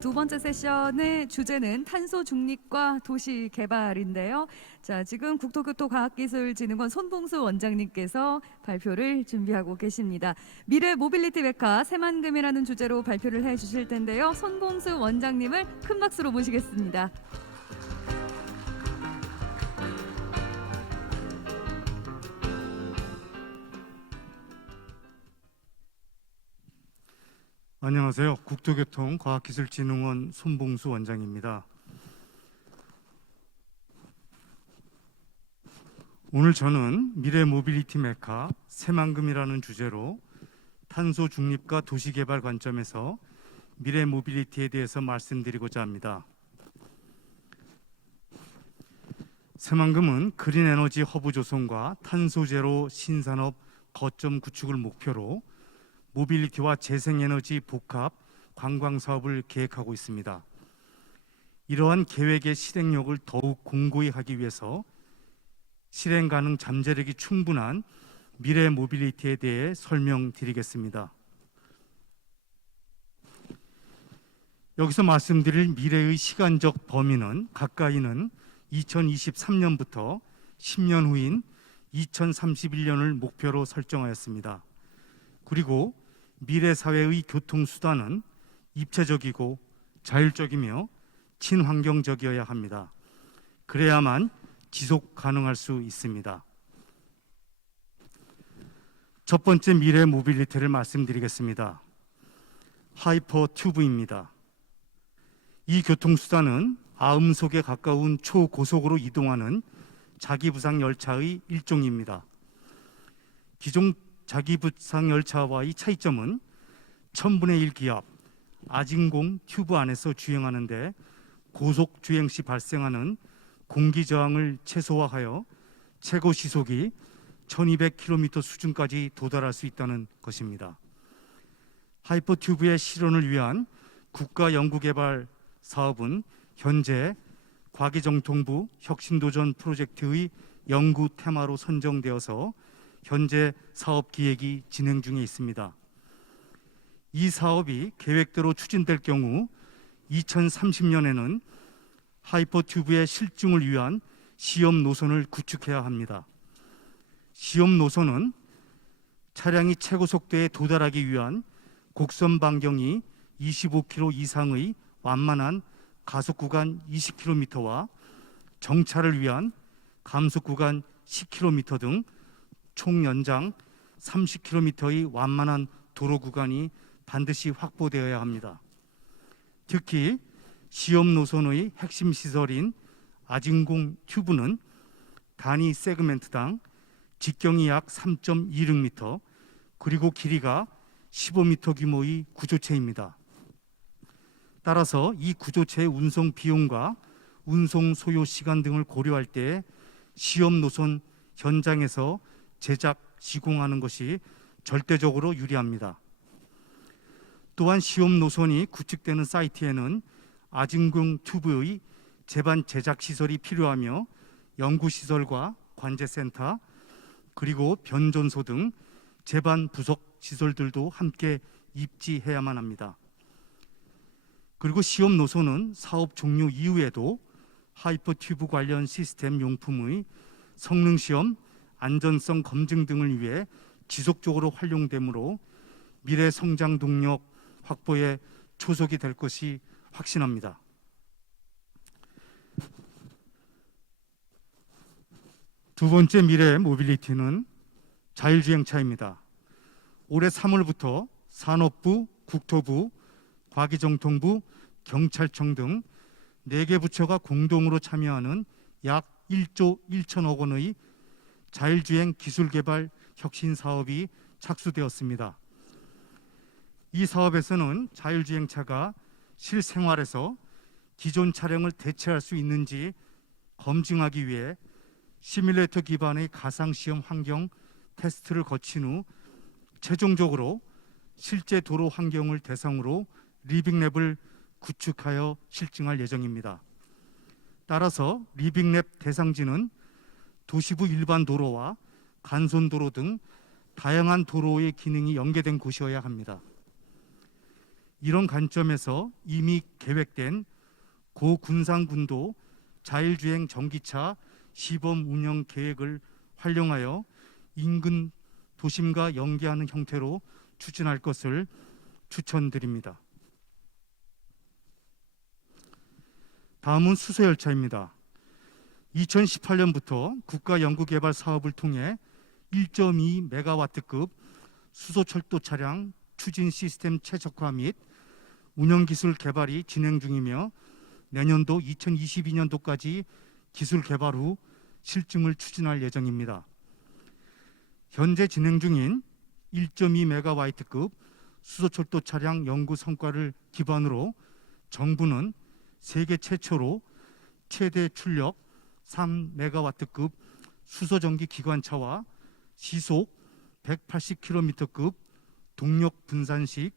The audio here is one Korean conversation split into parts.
두 번째 세션의 주제는 탄소 중립과 도시 개발인데요. 자, 지금 국토교통과학기술진흥원 손봉수 원장님께서 발표를 준비하고 계십니다. 미래 모빌리티 메카 새만금이라는 주제로 발표를 해 주실 텐데요. 손봉수 원장님을 큰 박수로 모시겠습니다. 안녕하세요. 국토교통과학기술진흥원 손봉수 원장입니다. 오늘 저는 미래 모빌리티 메카 새만금이라는 주제로 탄소 중립과 도시 개발 관점에서 미래 모빌리티에 대해서 말씀드리고자 합니다. 새만금은 그린 에너지 허브 조성과 탄소 제로 신산업 거점 구축을 목표로 모빌리티와 재생에너지 복합 관광 사업을 계획하고 있습니다. 이러한 계획의 실행력을 더욱 공고히 하기 위해서 실행 가능 잠재력이 충분한 미래 모빌리티에 대해 설명드리겠습니다. 여기서 말씀드릴 미래의 시간적 범위는 가까이는 2023년부터 10년 후인 2031년을 목표로 설정하였습니다. 그리고 미래 사회의 교통수단은 입체적이고 자율적이며 친환경적이어야 합니다. 그래야만 지속 가능할 수 있습니다. 첫 번째 미래 모빌리티를 말씀드리겠습니다. 하이퍼 튜브입니다. 이 교통수단은 아음속에 가까운 초고속으로 이동하는 자기부상 열차의 일종입니다. 기존 자기부상 열차와의 차이점은 1000분의 1 기압, 아진공 튜브 안에서 주행하는데 고속 주행 시 발생하는 공기 저항을 최소화하여 최고 시속이 1200km 수준까지 도달할 수 있다는 것입니다. 하이퍼 튜브의 실현을 위한 국가 연구개발 사업은 현재 과기정통부 혁신도전 프로젝트의 연구 테마로 선정되어서 현재 사업 기획이 진행 중에 있습니다. 이 사업이 계획대로 추진될 경우 2030년에는 하이퍼 튜브의 실증을 위한 시험 노선을 구축해야 합니다. 시험 노선은 차량이 최고 속도에 도달하기 위한 곡선 반경이 25km 이상의 완만한 가속 구간 20km와 정차를 위한 감속 구간 10km 등 총 연장 30km의 완만한 도로 구간이 반드시 확보되어야 합니다. 특히 시험 노선의 핵심 시설인 아진공 튜브는 단위 세그멘트당 직경이 약 3.26m 그리고 길이가 15m 규모의 구조체입니다. 따라서 이 구조체의 운송 비용과 운송 소요 시간 등을 고려할 때 시험 노선 현장에서 제작, 시공하는 것이 절대적으로 유리합니다. 또한 시험 노선이 구축되는 사이트에는 아진공 튜브의 제반 제작 시설이 필요하며 연구시설과 관제센터 그리고 변전소 등 제반 부속 시설들도 함께 입지해야만 합니다. 그리고 시험 노선은 사업 종료 이후에도 하이퍼 튜브 관련 시스템 용품의 성능 시험, 안전성 검증 등을 위해 지속적으로 활용되므로 미래 성장 동력 확보에 초석이 될 것이 확신합니다. 두 번째 미래 모빌리티는 자율주행차입니다. 올해 3월부터 산업부, 국토부, 과기정통부, 경찰청 등 4개 부처가 공동으로 참여하는 약 1조 1천억 원의 자율주행 기술개발 혁신 사업이 착수되었습니다. 이 사업에서는 자율주행차가 실생활에서 기존 차량을 대체할 수 있는지 검증하기 위해 시뮬레이터 기반의 가상시험 환경 테스트를 거친 후 최종적으로 실제 도로 환경을 대상으로 리빙랩을 구축하여 실증할 예정입니다. 따라서 리빙랩 대상지는 도시부 일반 도로와 간선도로 등 다양한 도로의 기능이 연계된 곳이어야 합니다. 이런 관점에서 이미 계획된 고 군산군도 자율주행 전기차 시범 운영 계획을 활용하여 인근 도심과 연계하는 형태로 추진할 것을 추천드립니다. 다음은 수소열차입니다. 2018년부터 국가연구개발 사업을 통해 1.2메가와트급 수소철도 차량 추진 시스템 최적화 및 운영기술 개발이 진행 중이며 내년도 2022년도까지 기술 개발 후 실증을 추진할 예정입니다. 현재 진행 중인 1.2메가와트급 수소철도 차량 연구 성과를 기반으로 정부는 세계 최초로 최대 출력 3메가와트급 수소전기 기관차와 시속 180km급 동력 분산식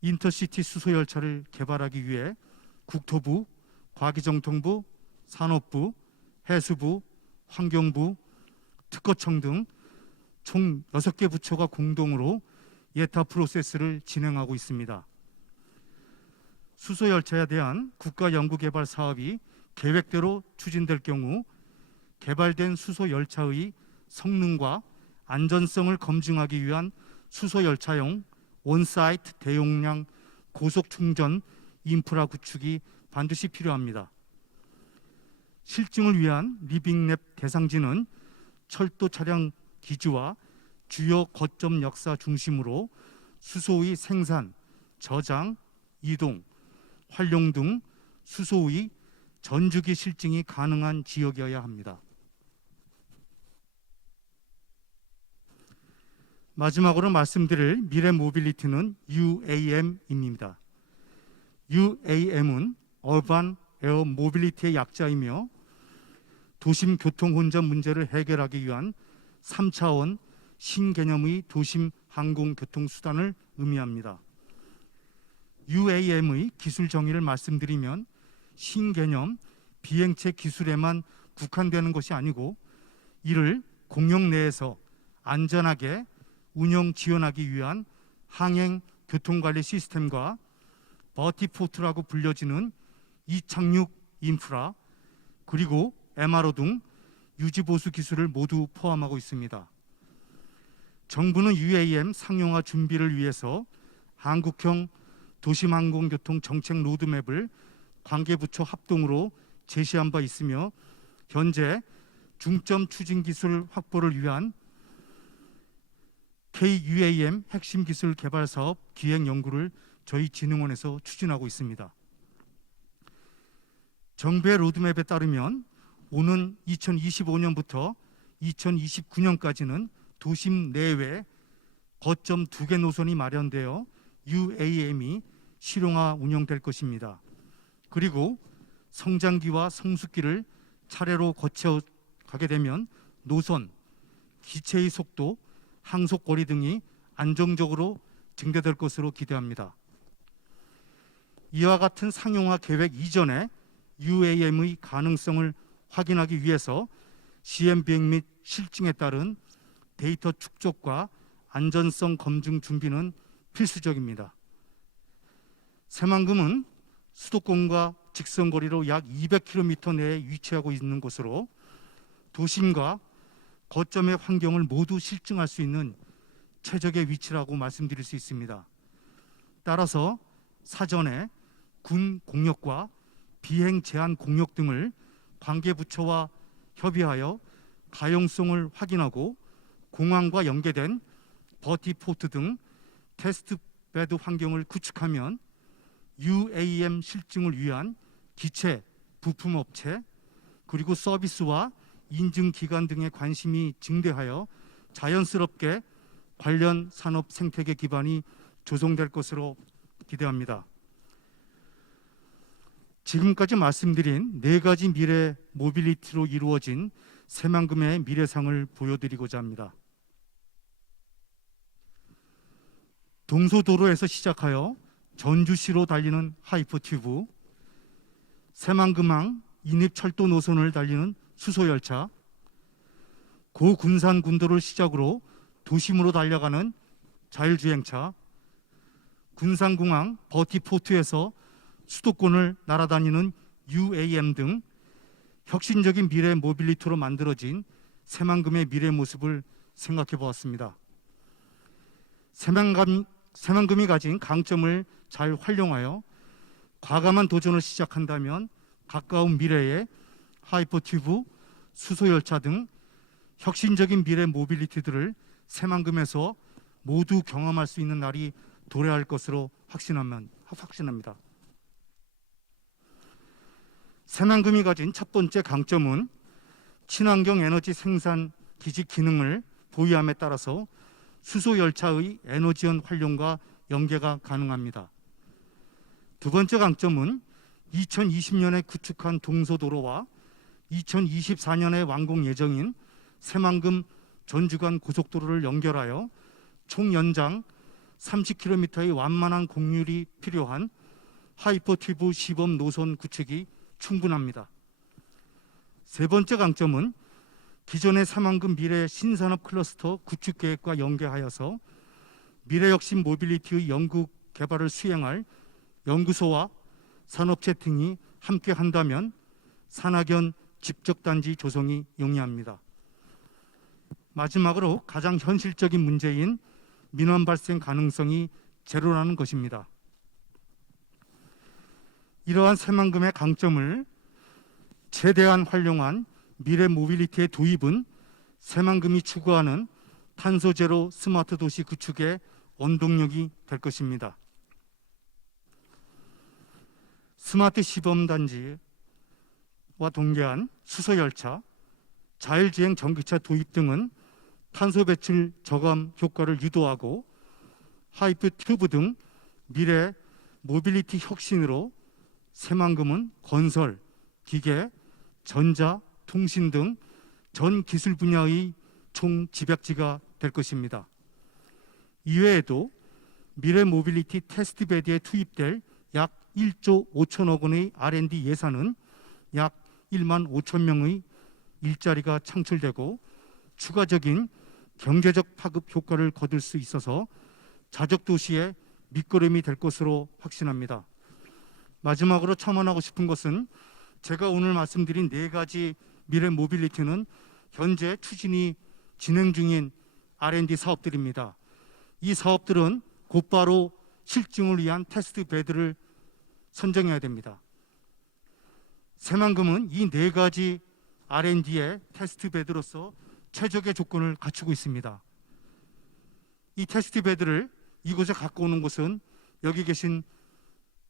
인터시티 수소열차를 개발하기 위해 국토부, 과기정통부, 산업부, 해수부, 환경부, 특허청 등 총 6개 부처가 공동으로 예타 프로세스를 진행하고 있습니다. 수소열차에 대한 국가연구개발 사업이 계획대로 추진될 경우 개발된 수소열차의 성능과 안전성을 검증하기 위한 수소열차용 온사이트 대용량 고속충전 인프라 구축이 반드시 필요합니다. 실증을 위한 리빙랩 대상지는 철도 차량 기지와 주요 거점 역사 중심으로 수소의 생산, 저장, 이동, 활용 등 수소의 전주기 실증이 가능한 지역이어야 합니다. 마지막으로 말씀드릴 미래 모빌리티는 UAM입니다. UAM은 어반 에어 모빌리티의 약자이며 도심 교통 혼잡 문제를 해결하기 위한 3차원 신개념의 도심 항공교통 수단을 의미합니다. UAM의 기술 정의를 말씀드리면 신개념 비행체 기술에만 국한되는 것이 아니고 이를 공영 내에서 안전하게 운영 지원하기 위한 항행 교통관리 시스템과 버티포트라고 불려지는 이착륙 인프라 그리고 MRO 등 유지보수 기술을 모두 포함하고 있습니다. 정부는 UAM 상용화 준비를 위해서 한국형 도심항공교통 정책 로드맵을 관계부처 합동으로 제시한 바 있으며 현재 중점 추진 기술 확보를 위한 KUAM 핵심 기술 개발 사업 기획 연구를 저희 진흥원에서 추진하고 있습니다. 정부의 로드맵에 따르면 오는 2025년부터 2029년까지는 도심 내외 거점 2개 노선이 마련되어 UAM이 실용화 운영될 것입니다. 그리고 성장기와 성숙기를 차례로 거쳐 가게 되면 노선, 기체의 속도, 항속거리 등이 안정적으로 증대될 것으로 기대합니다. 이와 같은 상용화 계획 이전에 UAM의 가능성을 확인하기 위해서 CM 비행 및 실증에 따른 데이터 축적과 안전성 검증 준비는 필수적입니다. 새만금은 수도권과 직선거리로 약 200km 내에 위치하고 있는 곳으로 도심과 거점의 환경을 모두 실증할 수 있는 최적의 위치라고 말씀드릴 수 있습니다. 따라서 사전에 군 공역과 비행 제한 공역 등을 관계부처와 협의하여 가용성을 확인하고 공항과 연계된 버티포트 등 테스트 베드 환경을 구축하면 UAM 실증을 위한 기체, 부품업체, 그리고 서비스와 인증기관 등의 관심이 증대하여 자연스럽게 관련 산업 생태계 기반이 조성될 것으로 기대합니다. 지금까지 말씀드린 4가지 미래 모빌리티로 이루어진 새만금의 미래상을 보여드리고자 합니다. 동서도로에서 시작하여 전주시로 달리는 하이퍼튜브, 새만금항 인입철도 노선을 달리는 수소열차, 고군산군도를 시작으로 도심으로 달려가는 자율주행차, 군산공항 버티포트에서 수도권을 날아다니는 UAM 등 혁신적인 미래 모빌리티로 만들어진 새만금의 미래 모습을 생각해 보았습니다. 새만금이 가진 강점을 잘 활용하여 과감한 도전을 시작한다면 가까운 미래에 하이퍼튜브, 수소열차 등 혁신적인 미래 모빌리티들을 새만금에서 모두 경험할 수 있는 날이 도래할 것으로 확신합니다. 새만금이 가진 첫 번째 강점은 친환경 에너지 생산 기지 기능을 보유함에 따라서 수소열차의 에너지원 활용과 연계가 가능합니다. 두 번째 강점은 2020년에 구축한 동서도로와 2024년에 완공 예정인 새만금 전주간 고속도로를 연결하여 총 연장 30km의 완만한 공률이 필요한 하이퍼튜브 시범 노선 구축이 충분합니다. 세 번째 강점은 기존의 새만금 미래 신산업 클러스터 구축 계획과 연계하여서 미래혁신 모빌리티의 연구 개발을 수행할 연구소와 산업체 등이 함께 한다면 산학연 집적단지 조성이 용이합니다. 마지막으로 가장 현실적인 문제인 민원 발생 가능성이 제로라는 것입니다. 이러한 새만금의 강점을 최대한 활용한 미래 모빌리티의 도입은 새만금이 추구하는 탄소 제로 스마트 도시 구축의 원동력이 될 것입니다. 스마트 시범단지와 동계한 수소열차, 자율주행 전기차 도입 등은 탄소 배출 저감 효과를 유도하고 하이퍼튜브 등 미래 모빌리티 혁신으로 새만금은 건설, 기계, 전자, 통신 등 전 기술 분야의 총 집약지가 될 것입니다. 이외에도 미래 모빌리티 테스트 베드에 투입될 약 1조 5천억 원의 R&D 예산은 약 1만 5천 명의 일자리가 창출되고 추가적인 경제적 파급 효과를 거둘 수 있어서 자적 도시의 밑거름이 될 것으로 확신합니다. 마지막으로 첨언하고 싶은 것은 제가 오늘 말씀드린 네 가지 미래 모빌리티는 현재 추진이 진행 중인 R&D 사업들입니다. 이 사업들은 곧바로 실증을 위한 테스트 베드를 선정해야 됩니다. 새만금은 이 네 가지 R&D의 테스트 베드로서 최적의 조건을 갖추고 있습니다. 이 테스트 베드를 이곳에 갖고 오는 것은 여기 계신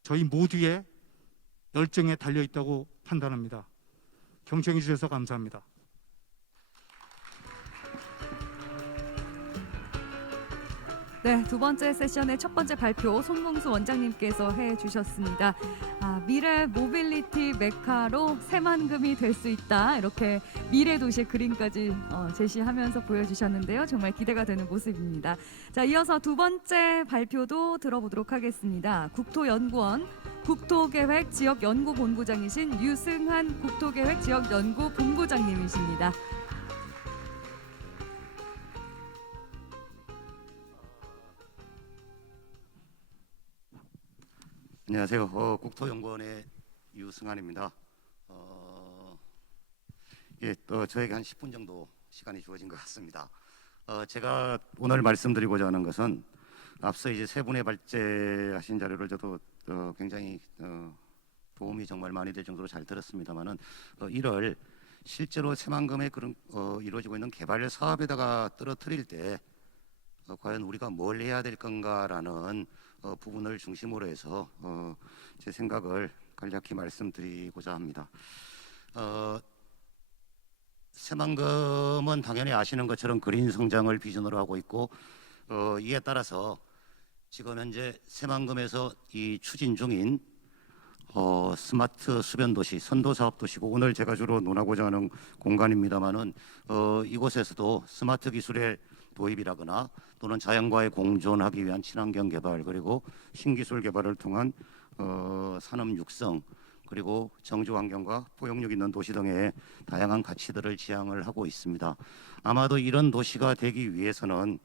저희 모두의 열정에 달려 있다고 판단합니다. 경청해 주셔서 감사합니다. 네, 두 번째 세션의 첫 번째 발표 손봉수 원장님께서 해주셨습니다. 미래 모빌리티 메카로 새만금이 될 수 있다, 이렇게 미래 도시의 그림까지 제시하면서 보여주셨는데요. 정말 기대가 되는 모습입니다. 자, 이어서 두 번째 발표도 들어보도록 하겠습니다. 국토연구원 국토계획 지역연구본부장이신 유승한 국토계획 지역연구본부장님이십니다. 안녕하세요. 국토연구원의 유승환입니다. 또 저에게 한 10분 정도 시간이 주어진 것 같습니다. 제가 오늘 말씀드리고자 하는 것은 앞서 이제 세 분의 발제하신 자료를 저도 굉장히 도움이 정말 많이 될 정도로 잘 들었습니다만은 이를 실제로 새만금에 그런 이루어지고 있는 개발 사업에다가 떨어뜨릴 때 과연 우리가 뭘 해야 될 건가라는 부분을 중심으로 해서 제 생각을 간략히 말씀드리고자 합니다. 새만금은 당연히 아시는 것처럼 그린 성장을 비전으로 하고 있고 이에 따라서 지금 현재 새만금에서 이 추진 중인 스마트 수변도시, 선도사업도시고 오늘 제가 주로 논하고자 하는 공간입니다만은 이곳에서도 스마트 기술의 도입이라거나 또는 자연과의 공존하기 위한 친환경 개발 그리고 신기술 개발을 통한 산업 육성 그리고 정주 환경과 포용력 있는 도시 등의 다양한 가치들을 지향을 하고 있습니다. 아마도 이런 도시가 되기 위해서는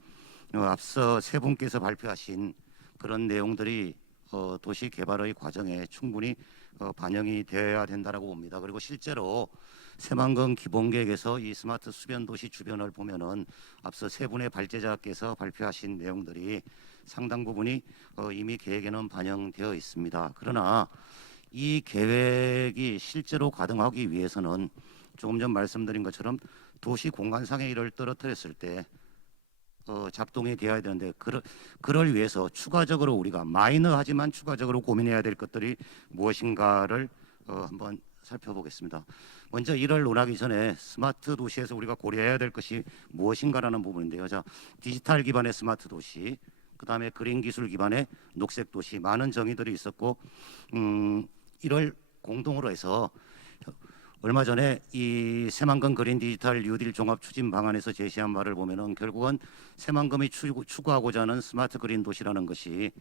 앞서 세 분께서 발표하신 그런 내용들이 도시 개발의 과정에 충분히 반영이 되어야 된다라고 봅니다. 그리고 실제로 새만금 기본계획에서 이 스마트 수변 도시 주변을 보면은 앞서 세 분의 발제자께서 발표하신 내용들이 상당 부분이 이미 계획에는 반영되어 있습니다. 그러나 이 계획이 실제로 가동하기 위해서는 조금 전 말씀드린 것처럼 도시 공간상의 일을 떨어뜨렸을 때 작동이 되어야 되는데 그럴 위해서 추가적으로 우리가 마이너하지만 추가적으로 고민해야 될 것들이 무엇인가를 한번 살펴보겠습니다. 먼저 이를 논하기 전에 스마트 도시에서 우리가 고려해야 될 것이 무엇인가라는 부분인데요. 자, 디지털 기반의 스마트 도시, 그 다음에 그린 기술 기반의 녹색 도시, 많은 정의들이 있었고 이를 공동으로 해서 얼마 전에 이 새만금 그린 디지털 뉴딜 종합 추진 방안에서 제시한 바를 보면은 결국은 새만금이 추구하고자 하는 스마트 그린 도시라는 것이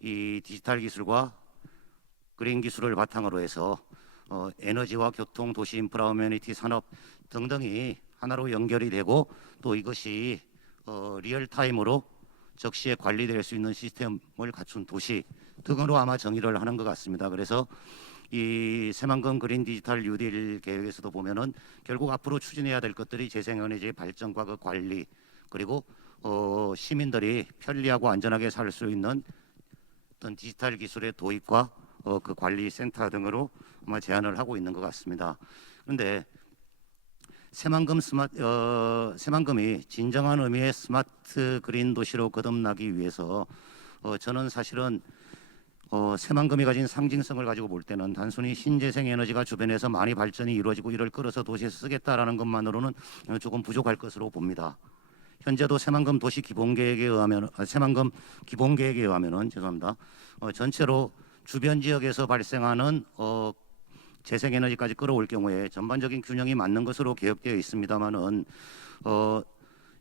이 디지털 기술과 그린 기술을 바탕으로 해서 에너지와 교통, 도시 인프라, 어메니티, 산업 등등이 하나로 연결이 되고 또 이것이 리얼타임으로 적시에 관리될 수 있는 시스템을 갖춘 도시 등으로 아마 정의를 하는 것 같습니다. 그래서 이 새만금 그린 디지털 뉴딜 계획에서도 보면은 결국 앞으로 추진해야 될 것들이 재생에너지 발전과 그 관리, 그리고 시민들이 편리하고 안전하게 살 수 있는 어떤 디지털 기술의 도입과 그 관리 센터 등으로 아마 제안을 하고 있는 것 같습니다. 그런데 새만금이 진정한 의미의 스마트 그린 도시로 거듭나기 위해서 저는 사실은 새만금이 가진 상징성을 가지고 볼 때는 단순히 신재생 에너지가 주변에서 많이 발전이 이루어지고 이를 끌어서 도시에서 쓰겠다라는 것만으로는 조금 부족할 것으로 봅니다. 현재도 새만금 도시 기본계획에 의하면 새만금 기본계획에 의하면은 죄송합니다. 전체로 주변 지역에서 발생하는 재생에너지까지 끌어올 경우에 전반적인 균형이 맞는 것으로 계획되어 있습니다만은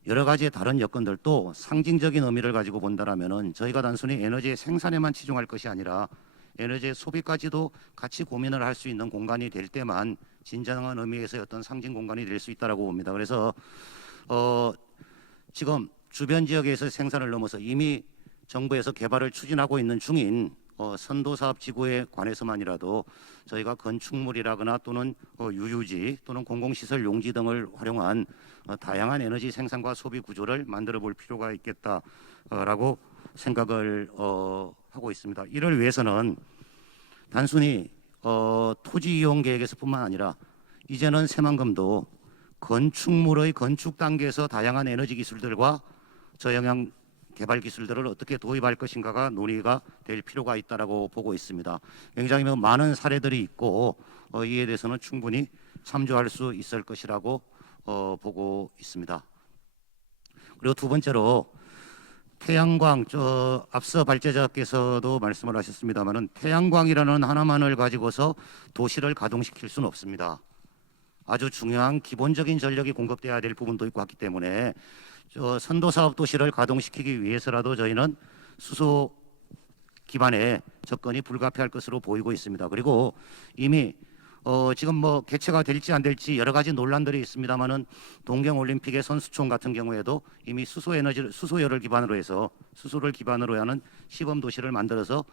여러 가지의 다른 여건들도 상징적인 의미를 가지고 본다라면은 저희가 단순히 에너지의 생산에만 치중할 것이 아니라 에너지의 소비까지도 같이 고민을 할 수 있는 공간이 될 때만 진정한 의미에서의 어떤 상징 공간이 될 수 있다라고 봅니다. 그래서 지금 주변 지역에서 생산을 넘어서 이미 정부에서 개발을 추진하고 있는 중인 선도사업 지구에 관해서만이라도 저희가 건축물이라거나 또는 유유지 또는 공공시설 용지 등을 활용한 다양한 에너지 생산과 소비 구조를 만들어 볼 필요가 있겠다라고 생각을 하고 있습니다. 이를 위해서는 단순히 토지 이용 계획에서뿐만 아니라 이제는 새만금도 건축물의 건축 단계에서 다양한 에너지 기술들과 저영향 개발 기술들을 어떻게 도입할 것인가가 논의가 될 필요가 있다라고 보고 있습니다. 굉장히 많은 사례들이 있고 이에 대해서는 충분히 참조할 수 있을 것이라고 보고 있습니다. 그리고 두 번째로 태양광, 앞서 발제자께서도 말씀을 하셨습니다만은 태양광이라는 하나만을 가지고서 도시를 가동시킬 수는 없습니다. 아주 중요한 기본적인 전력이 공급돼야 될 부분도 있고 하기 때문에 선도사업 도시를 가동시키기 위해서라도 저희는 수소 기반의 접근이 불가피할 것으로 보이고 있습니다. 그리고 이미 지금 개최가 될지 안 될지 여러 가지 논란들이 있습니다만은 동경올림픽의 선수촌 같은 경우에도 이미 수소열을 기반으로 해서 수소를 기반으로 하는 시범 도시를 만들어서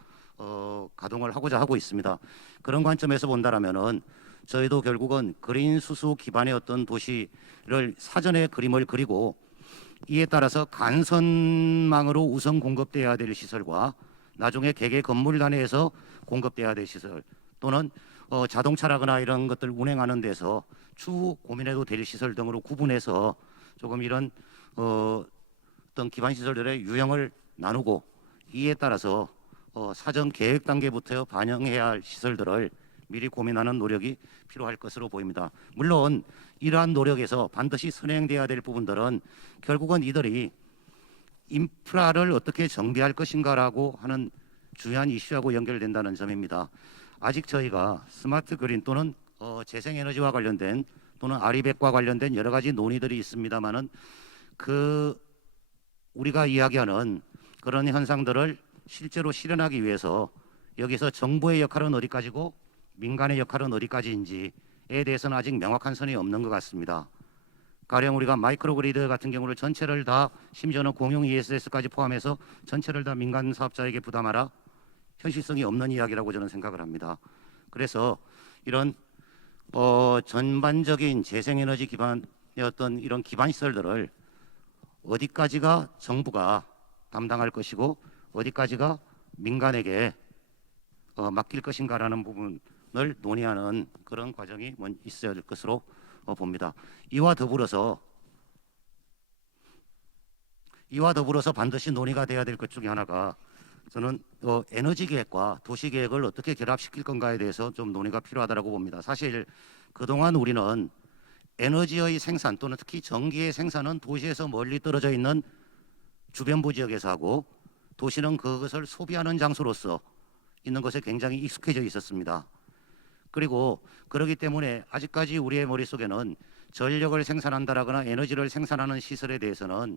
가동을 하고자 하고 있습니다. 그런 관점에서 본다라면은 저희도 결국은 그린 수소 기반의 어떤 도시를 사전에 그림을 그리고 이에 따라서 간선망으로 우선 공급돼야 될 시설과 나중에 개개 건물 단위에서 공급돼야 될 시설 또는 자동차라거나 이런 것들 운행하는 데서 추후 고민해도 될 시설 등으로 구분해서 조금 이런 어떤 기반 시설들의 유형을 나누고 이에 따라서 사전 계획 단계부터 반영해야 할 시설들을 미리 고민하는 노력이 필요할 것으로 보입니다. 물론 이러한 노력에서 반드시 선행돼야 될 부분들은 결국은 이들이 인프라를 어떻게 정비할 것인가라고 하는 중요한 이슈하고 연결된다는 점입니다. 아직 저희가 스마트 그린 또는 재생에너지와 관련된 또는 아리백과 관련된 여러 가지 논의들이 있습니다만은 우리가 이야기하는 그런 현상들을 실제로 실현하기 위해서 여기서 정부의 역할은 어디까지고 민간의 역할은 어디까지인지에 대해서는 아직 명확한 선이 없는 것 같습니다. 가령 우리가 마이크로그리드 같은 경우를 전체를 다 심지어는 공용 ESS까지 포함해서 전체를 다 민간 사업자에게 부담하라, 현실성이 없는 이야기라고 저는 생각을 합니다. 그래서 이런 전반적인 재생에너지 기반의 어떤 이런 기반 시설들을 어디까지가 정부가 담당할 것이고 어디까지가 민간에게 맡길 것인가라는 부분을 논의하는 그런 과정이 있어야 될 것으로 봅니다. 이와 더불어서 반드시 논의가 돼야 될 것 중에 하나가, 저는 에너지 계획과 도시 계획을 어떻게 결합시킬 건가에 대해서 좀 논의가 필요하다고 봅니다. 사실 그동안 우리는 에너지의 생산 또는 특히 전기의 생산은 도시에서 멀리 떨어져 있는 주변부 지역에서 하고, 도시는 그것을 소비하는 장소로서 있는 것에 굉장히 익숙해져 있었습니다. 그리고 그렇기 때문에 아직까지 우리의 머릿속에는 전력을 생산한다라거나 에너지를 생산하는 시설에 대해서는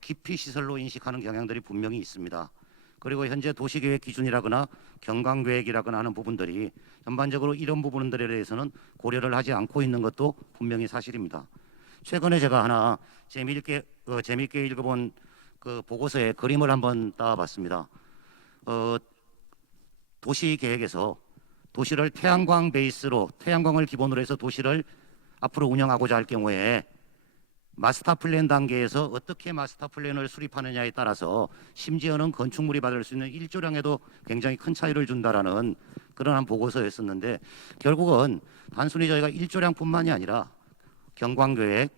기피 시설로 인식하는 경향들이 분명히 있습니다. 그리고 현재 도시계획 기준이라거나 경광계획이라거나 하는 부분들이 전반적으로 이런 부분들에 대해서는 고려를 하지 않고 있는 것도 분명히 사실입니다. 최근에 제가 하나 재미있게 읽어본 그 보고서의 그림을 한번 따봤습니다. 도시계획에서 도시를 태양광 베이스로, 태양광을 기본으로 해서 도시를 앞으로 운영하고자 할 경우에 마스터 플랜 단계에서 어떻게 마스터 플랜을 수립하느냐에 따라서 심지어는 건축물이 받을 수 있는 일조량에도 굉장히 큰 차이를 준다라는 그런 한 보고서였었는데, 결국은 단순히 저희가 일조량뿐만이 아니라 경광계획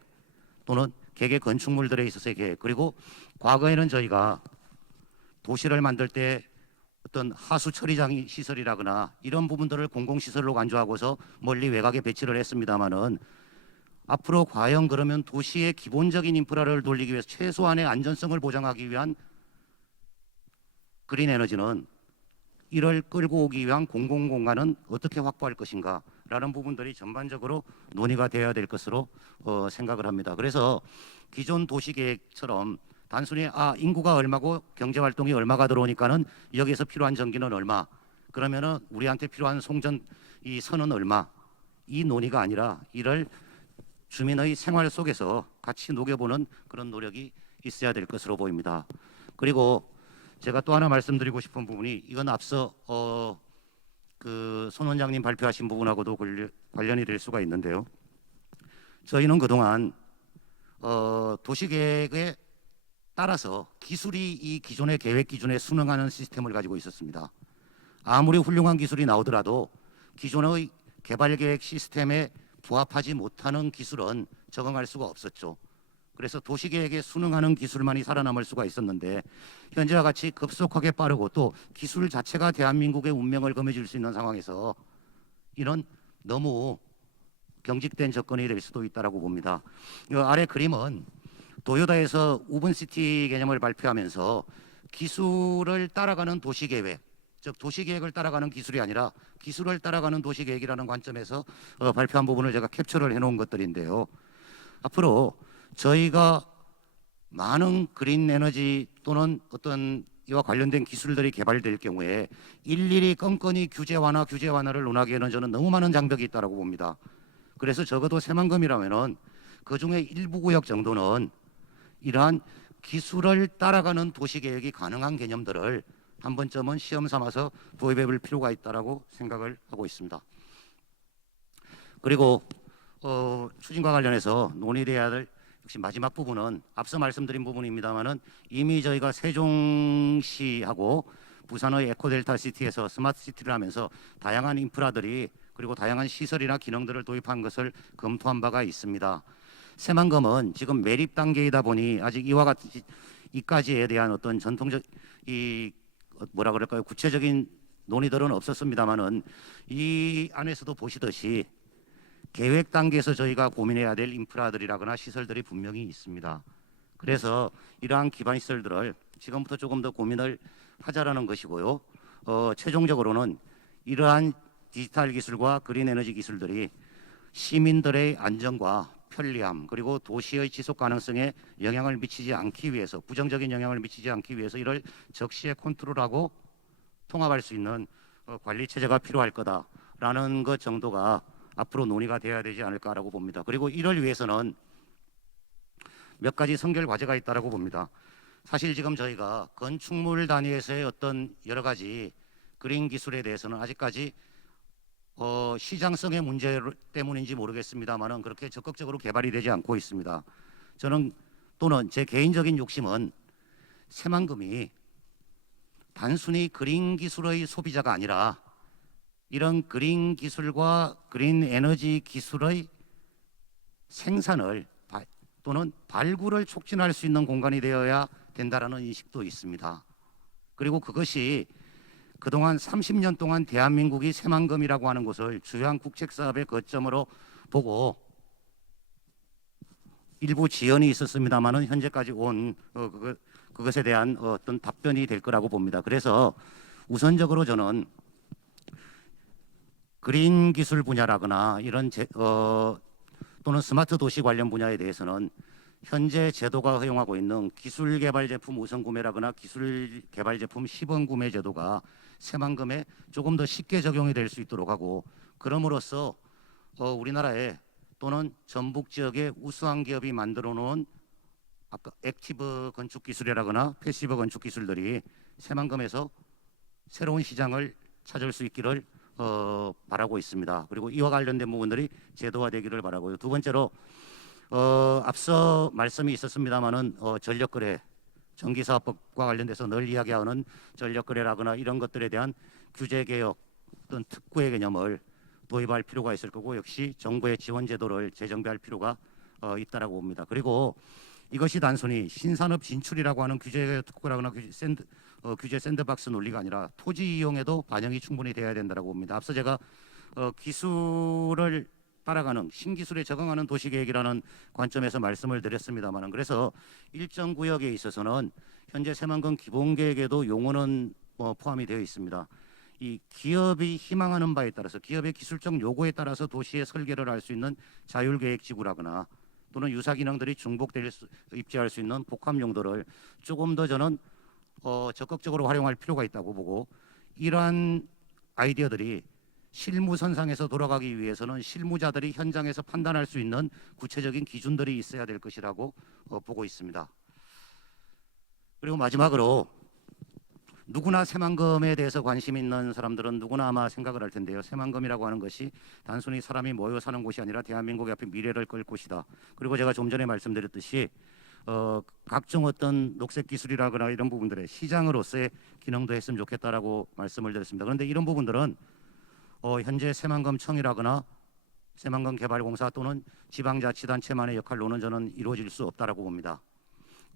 또는 개개 건축물들에 있어서의 계획, 그리고 과거에는 저희가 도시를 만들 때 어떤 하수 처리장 시설이라거나 이런 부분들을 공공시설로 간주하고서 멀리 외곽에 배치를 했습니다마는, 앞으로 과연 그러면 도시의 기본적인 인프라를 돌리기 위해서 최소한의 안전성을 보장하기 위한 그린 에너지는, 이를 끌고 오기 위한 공공공간은 어떻게 확보할 것인가 라는 부분들이 전반적으로 논의가 되어야 될 것으로 생각을 합니다. 그래서 기존 도시계획처럼 단순히 인구가 얼마고 경제활동이 얼마가 들어오니까는 여기서 필요한 전기는 얼마, 그러면은 우리한테 필요한 송전 이 선은 얼마, 이 논의가 아니라 이를 주민의 생활 속에서 같이 녹여보는 그런 노력이 있어야 될 것으로 보입니다. 그리고 제가 또 하나 말씀드리고 싶은 부분이, 이건 앞서 그 손 원장님 발표하신 부분하고도 관련이 될 수가 있는데요. 저희는 그동안 도시계획에 따라서 기술이 이 기존의 계획 기준에 순응하는 시스템을 가지고 있었습니다. 아무리 훌륭한 기술이 나오더라도 기존의 개발계획 시스템에 부합하지 못하는 기술은 적응할 수가 없었죠. 그래서 도시계획에 순응하는 기술만이 살아남을 수가 있었는데, 현재와 같이 급속하게 빠르고 또 기술 자체가 대한민국의 운명을 거머쥘 수 있는 상황에서 이런 너무 경직된 접근이 될 수도 있다고 봅니다. 이 아래 그림은 도요다에서 우븐시티 개념을 발표하면서 기술을 따라가는 도시계획, 즉 도시계획을 따라가는 기술이 아니라 기술을 따라가는 도시계획이라는 관점에서 발표한 부분을 제가 캡처를 해놓은 것들인데요. 앞으로 저희가 많은 그린 에너지 또는 어떤 이와 관련된 기술들이 개발될 경우에 일일이 건건이 규제 완화를 논하기에는 저는 너무 많은 장벽이 있다고 봅니다. 그래서 적어도 새만금이라면은 그 중에 일부 구역 정도는 이러한 기술을 따라가는 도시계획이 가능한 개념들을 한 번쯤은 시험 삼아서 도입해 볼 필요가 있다고 생각을 하고 있습니다. 그리고 추진과 관련해서 논의돼야 될 역시 마지막 부분은 앞서 말씀드린 부분입니다만은, 이미 저희가 세종시하고 부산의 에코델타 시티에서 스마트 시티를 하면서 다양한 인프라들이 그리고 다양한 시설이나 기능들을 도입한 것을 검토한 바가 있습니다. 새만금은 지금 매립 단계이다 보니 아직 이와 같이 이까지에 대한 어떤 전통적 구체적인 논의들은 없었습니다만은, 이 안에서도 보시듯이 계획 단계에서 저희가 고민해야 될 인프라들이라거나 시설들이 분명히 있습니다. 그래서 이러한 기반 시설들을 지금부터 조금 더 고민을 하자라는 것이고요. 최종적으로는 이러한 디지털 기술과 그린 에너지 기술들이 시민들의 안전과 편리함 그리고 도시의 지속 가능성에 영향을 미치지 않기 위해서, 부정적인 영향을 미치지 않기 위해서 이를 적시에 컨트롤하고 통합할 수 있는 관리 체제가 필요할 거다라는 것 정도가 앞으로 논의가 되어야 되지 않을까라고 봅니다. 그리고 이를 위해서는 몇 가지 선결 과제가 있다라고 봅니다. 사실 지금 저희가 건축물 단위에서의 어떤 여러 가지 그린 기술에 대해서는 아직까지 시장성의 문제 때문인지 모르겠습니다만은 그렇게 적극적으로 개발이 되지 않고 있습니다. 저는 또는 제 개인적인 욕심은 새만금이 단순히 그린 기술의 소비자가 아니라 이런 그린 기술과 그린 에너지 기술의 생산을 또는 발굴을 촉진할 수 있는 공간이 되어야 된다라는 인식도 있습니다. 그리고 그것이 그동안 30년 동안 대한민국이 새만금이라고 하는 것을 주요한 국책사업의 거점으로 보고 일부 지연이 있었습니다만은 현재까지 온 그것에 대한 어떤 답변이 될 거라고 봅니다. 그래서 우선적으로 저는 그린 기술 분야라거나 이런 또는 스마트 도시 관련 분야에 대해서는 현재 제도가 허용하고 있는 기술 개발 제품 우선 구매라거나 기술 개발 제품 시범 구매 제도가 새만금에 조금 더 쉽게 적용이 될 수 있도록 하고, 그럼으로써 우리나라에 또는 전북 지역의 우수한 기업이 만들어 놓은 아까 액티브 건축 기술이라거나 패시브 건축 기술들이 새만금에서 새로운 시장을 찾을 수 있기를 바라고 있습니다. 그리고 이와 관련된 부분들이 제도화되기를 바라고요. 두 번째로 앞서 말씀이 있었습니다마는 전력거래 전기사업법과 관련돼서 늘 이야기하는 전력거래라거나 이런 것들에 대한 규제 개혁 또는 특구의 개념을 도입할 필요가 있을 거고, 역시 정부의 지원 제도를 재정비할 필요가 있다라고 봅니다. 그리고 이것이 단순히 신산업 진출이라고 하는 규제 특구라거나 규제 샌드박스 논리가 아니라 토지 이용에도 반영이 충분히 되어야 된다고 봅니다. 앞서 제가 기술을 따라가는 신기술에 적응하는 도시계획이라는 관점에서 말씀을 드렸습니다만, 그래서 일정 구역에 있어서는 현재 새만금 기본계획에도 용어는 포함이 되어 있습니다. 이 기업이 희망하는 바에 따라서 기업의 기술적 요구에 따라서 도시의 설계를 할 수 있는 자율계획지구라거나 또는 유사 기능들이 입지할 수 있는 복합 용도를 조금 더 저는 적극적으로 활용할 필요가 있다고 보고, 이러한 아이디어들이 실무선상에서 돌아가기 위해서는 실무자들이 현장에서 판단할 수 있는 구체적인 기준들이 있어야 될 것이라고 보고 있습니다. 그리고 마지막으로 누구나 새만금에 대해서 관심 있는 사람들은 누구나 아마 생각을 할 텐데요. 새만금이라고 하는 것이 단순히 사람이 모여 사는 곳이 아니라 대한민국의 앞에 미래를 걸 곳이다. 그리고 제가 좀 전에 말씀드렸듯이 각종 어떤 녹색 기술이라거나 이런 부분들의 시장으로서의 기능도 했으면 좋겠다라고 말씀을 드렸습니다. 그런데 이런 부분들은 현재 새만금청이라거나 새만금개발공사 또는 지방자치단체만의 역할로는 저는 이루어질 수 없다라고 봅니다.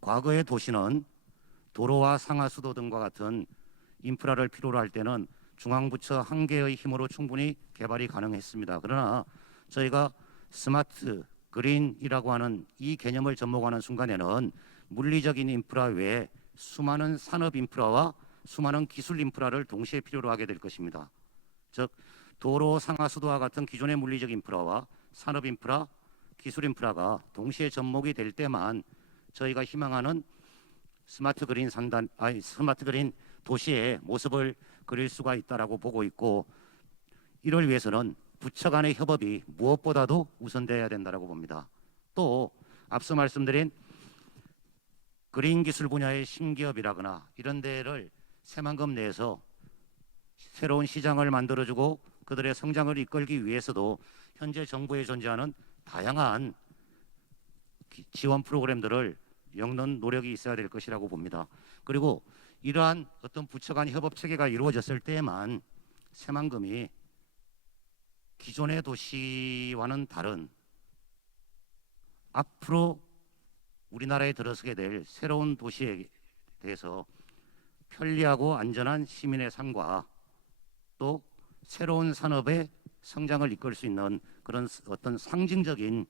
과거의 도시는 도로와 상하수도 등과 같은 인프라를 필요로 할 때는 중앙부처 한 개의 힘으로 충분히 개발이 가능했습니다. 그러나 저희가 스마트 그린이라고 하는 이 개념을 접목하는 순간에는 물리적인 인프라 외에 수많은 산업 인프라와 수많은 기술 인프라를 동시에 필요로 하게 될 것입니다. 즉 도로 상하수도와 같은 기존의 물리적 인프라와 산업 인프라, 기술 인프라가 동시에 접목이 될 때만 저희가 희망하는 스마트 그린 도시의 모습을 그릴 수가 있다라고 보고 있고, 이를 위해서는 부처 간의 협업이 무엇보다도 우선되어야 된다라고 봅니다. 또 앞서 말씀드린 그린 기술 분야의 신기업이라거나 이런 데를 새만금 내에서 새로운 시장을 만들어주고 그들의 성장을 이끌기 위해서도 현재 정부에 존재하는 다양한 지원 프로그램들을 엮는 노력이 있어야 될 것이라고 봅니다. 그리고 이러한 어떤 부처 간 협업 체계가 이루어졌을 때만 새만금이 기존의 도시와는 다른 앞으로 우리나라에 들어서게 될 새로운 도시에 대해서 편리하고 안전한 시민의 삶과 또 새로운 산업의 성장을 이끌 수 있는 그런 어떤 상징적인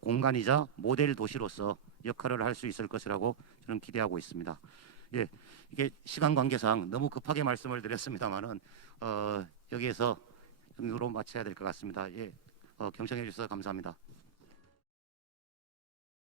공간이자 모델 도시로서 역할을 할 수 있을 것이라고 저는 기대하고 있습니다. 예, 이게 시간 관계상 너무 급하게 말씀을 드렸습니다만은 여기에서 정도로 마쳐야 될 것 같습니다. 예, 경청해 주셔서 감사합니다.